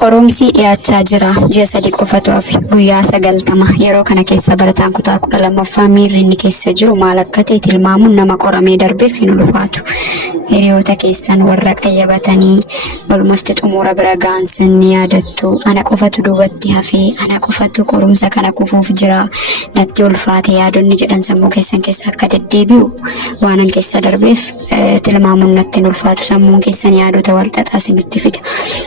Qorumsi dhiyaachaa jira. Ji'a sadii qofatu hafe. Guyyaa 90. Yeroo kana keessa barataan kutaa 12ffaa miirri inni keessa jiru maal akka ta'e tilmaamuun nama qoramee darbeef hin ulfaatu. Hiriyoota keessan warra qayyabatanii walumatti xumura bira gaansan ni yaadattu. Ana qofatu duubatti hafee, ana qofatu qorumsa kana kufuuf jira. Natti ulfaate yaadonni jedhan sammuu keessan keessa akka deddeebi'u waanan keessa darbeef tilmaamuun natti hin ulfaatu. Sammuun keessan yaadota wal xaxaa isinitti fida.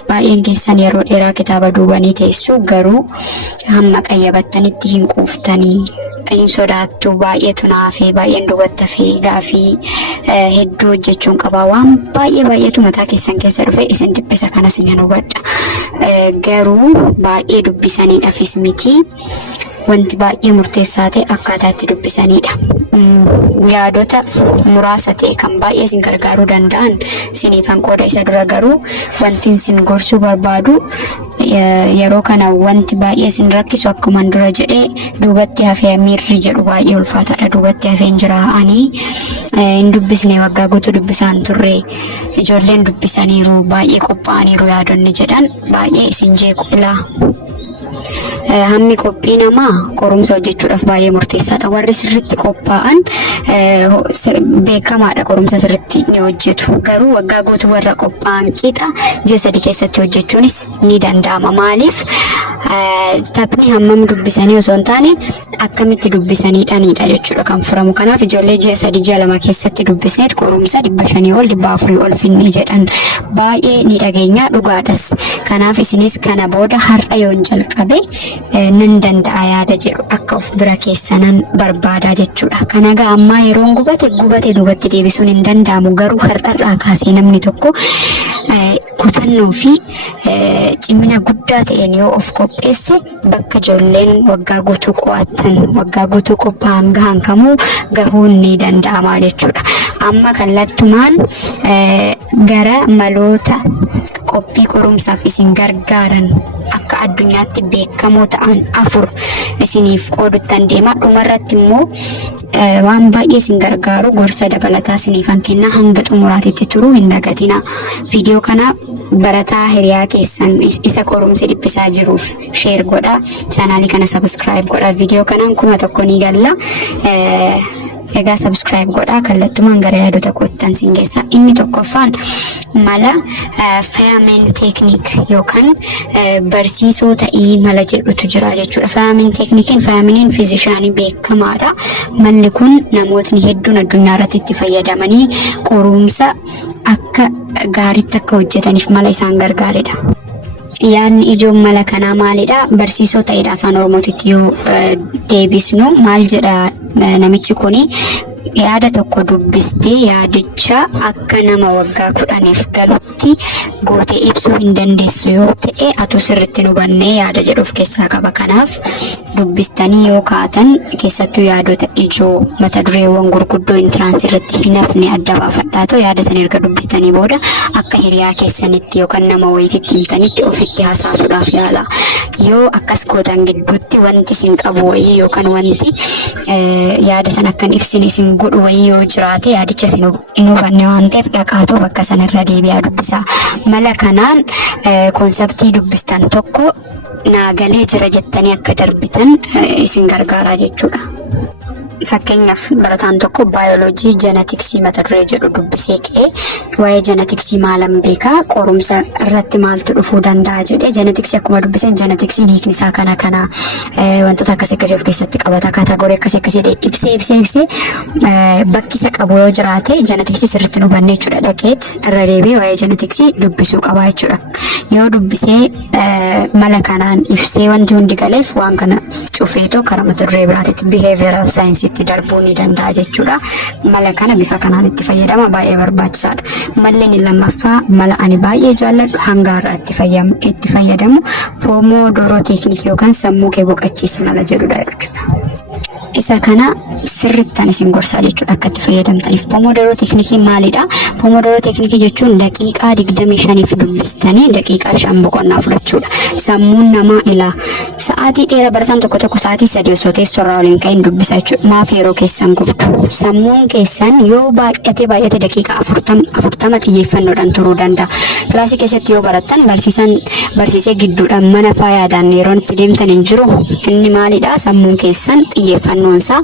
Baay'een keessan yeroo dheeraa kitaaba duubanii teessu garuu hamma qayyabattanitti hin quuftanii hin sodaattu. Baay'eetu naafee baay'een duubatti hafee gaafii hedduu hojjechuun qaba. Waan baay'eetu mataa keessan keessa dhufe isin dubbisa kanas hin hubadha. Garuu baay'ee dubbisanii dhafis miti. Wanti baay'ee murteessaa ta'e akkaataa itti dubbisanidha. Yaadota muraasa ta'e kan baay'ee isin gargaaruu danda'an siniifan qooda isa dura garuu wanti isin gorsuu barbaadu yeroo kana wanti baay'ee isin rakkisu akkuma dura jedhee duubatti hafee miirri jedhu baay'ee ulfaataadha. Duubatti hafee hin jira. Ani hin dubbisne waggaa guutuu dubbisaan turre. Ijoolleen dubbisaniiru baay'ee qophaa'aniiru yaadonni jedhan baay'ee isin jeequ ilaa. Hammi qophii namaa qorumsa hojjechuudhaaf baay'ee murteessaadha. Warri sirriitti qophaa'an beekamaadha qorumsa sirriitti ni hojjetu. Garuu waggaa guutuu warra qophaa'an qixa ji'a 3 keessatti hojjechuunis ni danda'ama. Maaliif taphni hammam dubbisanii osoo hin taane akkamitti dubbisaniidhaanidha jechuudha kan furamu. Kanaaf ijoollee ji'a 3 ji'a 2 keessatti dubbisneet qorumsa 500 ol 400 ol finnee jedhan baay'ee ni dhageenya dhugaadhas. Kanaaf isinis kana booda har'a yoon jalqabe nan danda'a yaada jedhu akka of bira keessanan barbaada jechuudha. Kana gaa ammaa yeroon gubate duubatti deebisuun hin danda'amu. Garuu har'arraa kaasee namni tokko kutannoo fi cimina guddaa ta'een yoo of qopheesse bakka ijoolleen waggaa guutuu qo'atan waggaa guutuu qophaa'an gahan kamuu gahuun ni danda'ama jechuudha. Amma kallattumaan gara maloota qophii qorumsaaf isin gargaaran akka addunyaatti beekamoo ta'an 4 isiniif qooduttan deema. Dhumarratti immoo waan baay'ee isin gargaaru gorsa dabalataa isiniifan kenna. Hanga xumuraatitti turuu hin dagatina. Viidiyoo kana barataa hiriyaa keessan isa qorumsi dhiphisaa jiruuf sheer godha. Chaanaalii kana subscribe godha. Viidiyoo kanaan 1000 ni galla. Egaa subscribe godha. Kallattumaan gara yaadota kootan sin geessa. Inni tokkoffaan mala Fayyamen tekniik yookaan barsiisoo ta'ii mala jedhutu jira jechuudha. Fayyamen tekniikiin Fayyameniin fiizishaanii beekamaadha. Malli kun namootni hedduun addunyaa irratti itti fayyadamanii qorumsa akka gaariitti akka hojjetaniif mala isaan gargaaredha. Yaanni ijoon mala kanaa maalidha? Barsiisoo ta'edha afaan Oromootitti yoo deebisnu maal jedha namichi kuni? Yaada tokko dubbistee yaadicha akka nama waggaa 10f galutti gootee ibsuu hin dandeessu yoo ta'e atu sirriitti hubannee yaada jedhuuf keessaa qaba. Kanaaf dubbistanii yoo kaatan keessattuu yaadota ijoo mata dureewwan gurguddoo intiraansii irratti hin hafne adda baafadhaatoo yaada san erga dubbistanii booda akka hiriyaa keessanitti yookaan nama wayititti himtanitti ofitti hasaasuudhaaf yaala. Yoo akkas gootan gidduutti wanti isin qabu wayii yookaan wanti yaada san akkan ibsin isin godhu wayii yoo jiraate yaadicha isin hin hubanne waan ta'eef dhaqaatoo bakka sanarra deebi'aa dubbisa. Mala kanaan konseptii dubbistan tokko naagalee jira jettanii akka darbitan isin gargaaraa jechuudha. Fakkeenyaaf barataan tokko baayoloojii jenetiksii mata duree jedhu dubbisee ka'ee waa'ee jenetiksii maalan beekaa qorumsa irratti maaltu dhufuu danda'a jedhee jenetiksii akkuma dubbiseen jenetiksiin hiikni isaa kana wantoota akkasii of keessatti qabata. Kaatagoorii akkasii ibsee bakki isa qabu yoo jiraate jenetiksii sirriitti nu hubannee jechuudha. Dhaqeet irra deebi'ee waa'ee jenetiksii dubbisuu qaba jechuudha. Yoo dubbisee mala kanaan ibsee wanti hundi galeef waan kana cufeetoo karaa mata duree biraatitti behavioral science itti darbuu ni danda'a jechuudha. Mala kana bifa kanaan itti fayyadama baay'ee barbaachisaadha. Malli inni lammaffaa mala ani baay'ee jaalladhu hanga har'a itti fayyadamu Pomodoro tekniik yookaan sammuu kee boqochiisa mala jedhudha jechuudha. Isa kana sirrittan isin gorsaa jechuudha akka itti fayyadamtaniif. Pomodoro teknikii maalidha? Pomodoro teknikii jechuun daqiiqaa 25 dubbistanii daqiiqaa 5 boqonnaa fudhachuudha. Sammuun namaa ilaa sa'aatii dheeraa baratan tokko sa'aatii 3 osoo teessorraa waliin ka'in dubbisaa jechuudha. Maaf yeroo keessan gubdu? Sammuun keessan yoo baay'ate daqiiqaa 40 xiyyeeffannoodhaan turuu danda'a. Kilaasii keessatti yoo barattan barsiisee gidduudhaan mana faayadaan yeroo itti deemtan hin jiru. Inni maalidha? Sammuun keessan xiyyeeffannoonsaa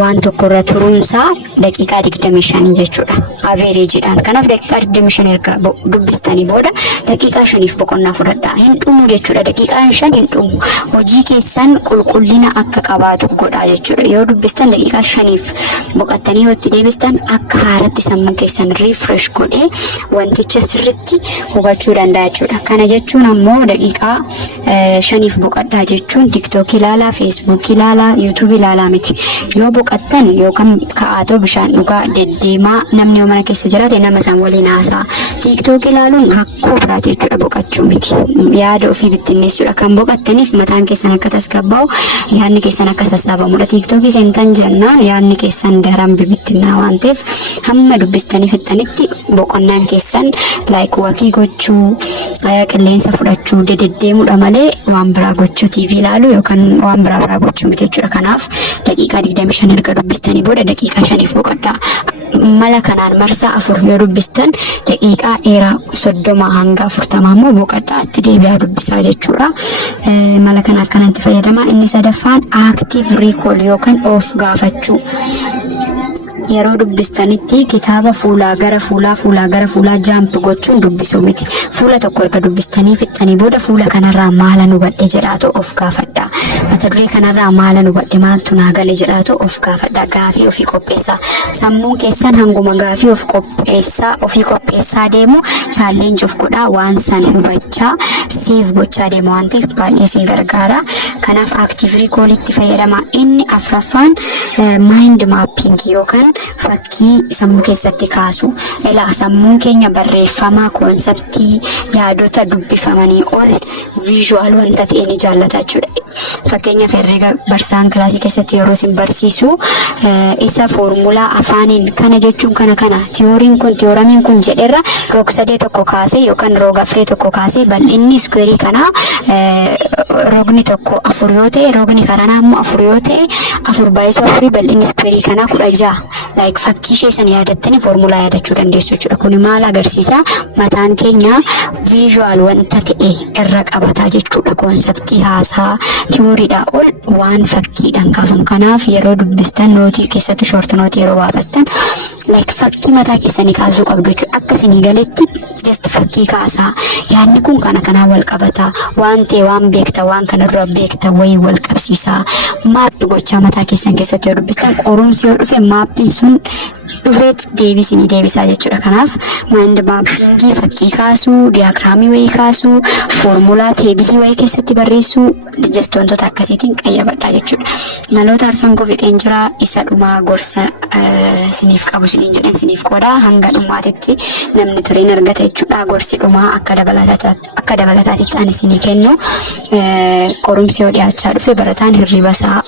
waan tokko irra turuunsaa daqiiqaa 25 jechuudha. Average-dhaan. Kanaaf daqiiqaa 25 erga dubbistanii booda daqiiqaa 5 boqonnaa fudhadhaa. Hin dhumu jechuudha. Daqiiqaa 5 hin dhumu. Hojii keessan qulqullina akka qabaatu godhaa jechuudha. Yoo dubbistan daqiiqaa 5 boqottanii yoo itti deebistan akka haaratti sammuu keessan refresh godhee wanticha sirriitti hubachuu danda'a jechuudha. Kana jechuun ammoo daqiiqaa 5 boqodhaa jechuun TikTok ilaalaa, Facebook ilaalaa, YouTube ilaalaa miti. Yoo boqottan yookaan ka'aatoo bishaan dhugaa deddeemaa namni yoo mana keessa jiraate nama isaan waliin haasa'a. TikTok ilaaluun rakkoo biraati jechuudha boqochuu miti. Yaada ofii bittinneessuudha. Kan boqottaniif mataan keessan akka tasgabbaa'u yaadni keessan akka sassaabamudha. TikTok seentan jennaan yaadni keessan daran bibittinnaa waan ta'eef hamma dubbistanii fixxanitti boqonnaan keessan like wakii gochuu, qilleensa fudhachuu, deddeemuudha malee waan biraa gochuu TV ilaalu yookaan waan biraa gochuu miti jechuudha. Kanaaf daqiiqaa 25 erga dubbistanii booda daqiiqaa 5 boqodhaa. Mala kanaan marsaa 4 yoo dubbistan daqiiqaa dheeraa 30 hanga 40 immoo boqodhaa itti deebi'aa dubbisaa jechuudha. Mala kana akkanatti fayyadama. Inni sadaffaan active recall yookaan of gaafachuu. Yeroo dubbistanitti kitaaba fuulaa gara fuulaa jaamp gochuun dubbisuu miti. Fuula tokko erga dubbistanii fixxanii booda fuula kanarraa maala nu badhe jedhaatu of gaafadhaa. Mata duree kanarraa maala nu badhe maaltu naa gale jedhaatu of gaafadhaa. Gaafii ofii qopheessaa. Sammuun keessan hanguma gaafii ofii qopheessaa deemu challenge of godhaa waan san hubachaa save gochaa deemu waan ta'eef baay'ee isin gargaara. Kanaaf active recall itti fayyadama. Inni afraffaan mind mapping yookaan fakkii sammuu keessatti kaasu. Ilaa sammuun keenya barreeffamaa konseptii yaadota dubbifamanii ol visual wanta ta'e ni jaallata jechuudha. Fakkeenyaaf herreega barsiisaan kilaasii keessatti yeroo isin barsiisu isa foormulaa afaaniin kana jechuun kana tiyooramiin kun jedherra rog-sadee tokko kaasee yookaan rog-afree tokko kaasee bal'inni iskuweerii kanaa rogni tokko 4 yoo ta'e rogni karanaa immoo 4 yoo ta'e 4/4 bal'inni iskuweerii kanaa 16. Like fakkii ishee san yaadattanii foormulaa yaadachuu dandeessu jechuudha. Kun maal agarsiisa? Mataan keenya visual wanta ta'e irra qabataa jechuudha. Konseptii haasaa tiyooriidhaa ol waan fakkiidhaan kaafamu. Kanaaf yeroo dubbistan nootii keessatti short nootii yeroo baafattan like fakkii mataa keessanii kaasuu qabdu jechuudha. Akka isinii galetti just fakkii kaasaa. Yaadni kun kana wal qabataa. Waan ta'e waan beekta waan kanarraa beekta wayii wal qabsiisaa. Maappi gochaa mataa keessan keessatti yoo dubbistan qorumsi yoo dhufe maappiin sun dhufeet deebisaa jechuudha. Kanaaf mind mapping fakkii kaasuu, diyaagiraamii wayii kaasuu, foormulaa teebilii wayii keessatti barreessuu just wantoota akkasiitiin qayyabadhaa jechuudha. Maloota arfan fixeen jira. Isa dhumaa gorsa siniif qabu siniin jedhan siniif qoodaa hanga dhumaatitti namni tureen argata jechuudha. Gorsi dhumaa akka dabalataatitti ani sinii kennu. Qorumsi yoo dhiyaachaa dhufe barataan hirriba isaa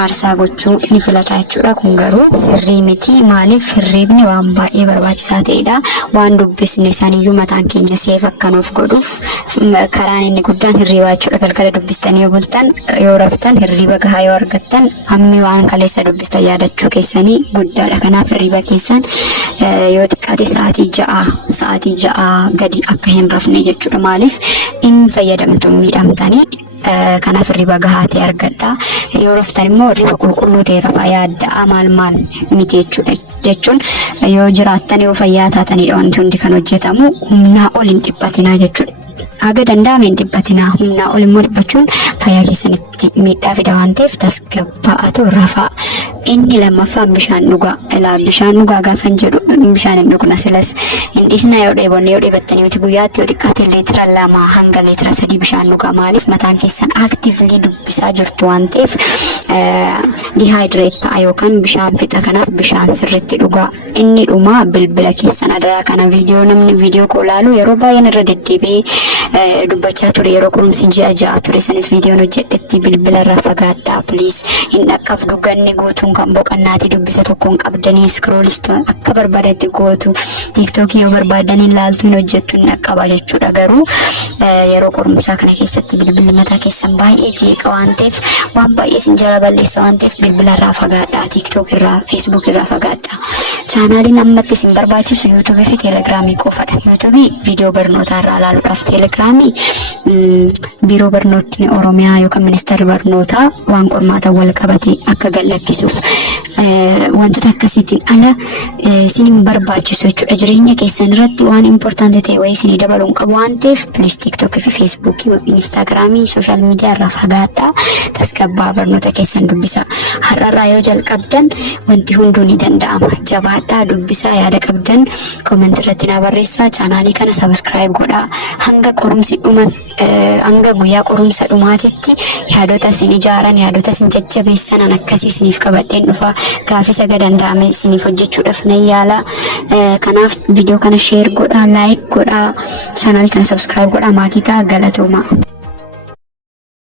aarsaa gochuu ni filata jechuudha. Kun garuu sirrii miti. Maaliif? Hirribni waan baay'ee barbaachisaa ta'edha. Waan dubbisne saniyyuu mataan keenya seef akka nuuf godhuuf karaan inni guddaan hirribaa jechuudha. Galgala dubbistanii yoo bultan yoo raftan hirriba gahaa yoo argattan hammi waan kaleessa dubbistan yaadachuu keessanii guddaadha. Kanaaf hirriba keessan yoo xiqqaate sa'aatii 6 gadi akka hin rafne jechuudha. Maaliif hin fayyadamtu miidhamtanii. Kanaaf hirriba gahaa ta'e argadhaa. Yoo raftan immoo hirriba qulqulluu ta'e rafaa yaaddaa maal miti jechuun yoo jiraattan yoo fayyaa taatanidha wanti hundi kan hojjetamu. Humnaa ol hin dhiphatinaa jechuudha. Haga danda'ame hin dhiphatinaa. Humnaa ol immoo dhiphachuun fayyaa keessanitti miidhaa fida waan ta'eef tasgabbaa'aa rafaa. Inni lammaffaan bishaan dhugaa. Bishaan dhugaa gaafa jedhu bishaan hin dhugna silas hin dhiisna yoo dheebattanii miti guyyaatti yoo xiqqaate leetira 2 hanga leetira 3 bishaan dhugaa. Maaliif? Mataan keessan actively dubbisaa jirtu waan ta'eef dehydrate ta'a yookaan bishaan fixa. Kanaaf bishaan sirriitti dhugaa. Inni dhumaa bilbila keessan adaraa kana namni viidiyoo koolaalu yeroo baay'een irra deddeebi'ee dubbachaa ture yeroo qorumsi 6 ture sanis viidiyoon hojjedhetti bilbila irraa fagaadhaa please. Hin dhaqqabdu ganni guutuun kan boqannaati dubbisa tokkoon qabdanii scrollistoo akka barbaadetti gootu TikTok yoo barbaadanii ilaaltu hin hojjettu hin qaqqaba jechuudha. Garuu yeroo qorumsaa kana keessatti bilbilli mataa keessan baay'ee jeeqa waan ta'eef waan baay'ee isin jala balleessa waan ta'eef bilbila irraa fagaadhaa, TikTok irraa, Facebook irraa fagaadhaa. Chaanaaliin ammatti isin barbaachisu YouTube fi Telegram qofadha. YouTube viidiyoo barnootaa irraa ilaaluudhaaf, Telegram biiroo barnootni Oromiyaa yookaan ministeerri barnootaa waan qormaata wal qabatee akka gallakkisuuf wantoota akkasiitiin ala isin barbaachisu jechuudha. Jireenya keessan irratti waan importanti ta'e wayii isin dabaluun qabu waan ta'eef please TikTok fi Facebook fi Instagram social media irraa fagaadhaa. Tasgabbaa barnoota keessan dubbisa. Har'arraa yoo jalqabdan wanti hunduu ni danda'ama. Jabaadhaa, dubbisaa, yaada qabdan comment irratti na barreessaa. Chaanaalii kana subscribe godhaa. Hanga qorumsi dhuma hanga guyyaa qorumsa dhumaatitti yaadota isin ijaaran, yaadota isin jajjabeessan akkasii isiniif qabadheen dhufa. Gaaffii saga danda'ame isiniif hojjechuudhaaf nan yaala. Kanaaf viidiyoo kana share godhaa, like godhaa, chaanaalii kana subscribe godhaa. Maatii ta'a, galatooma.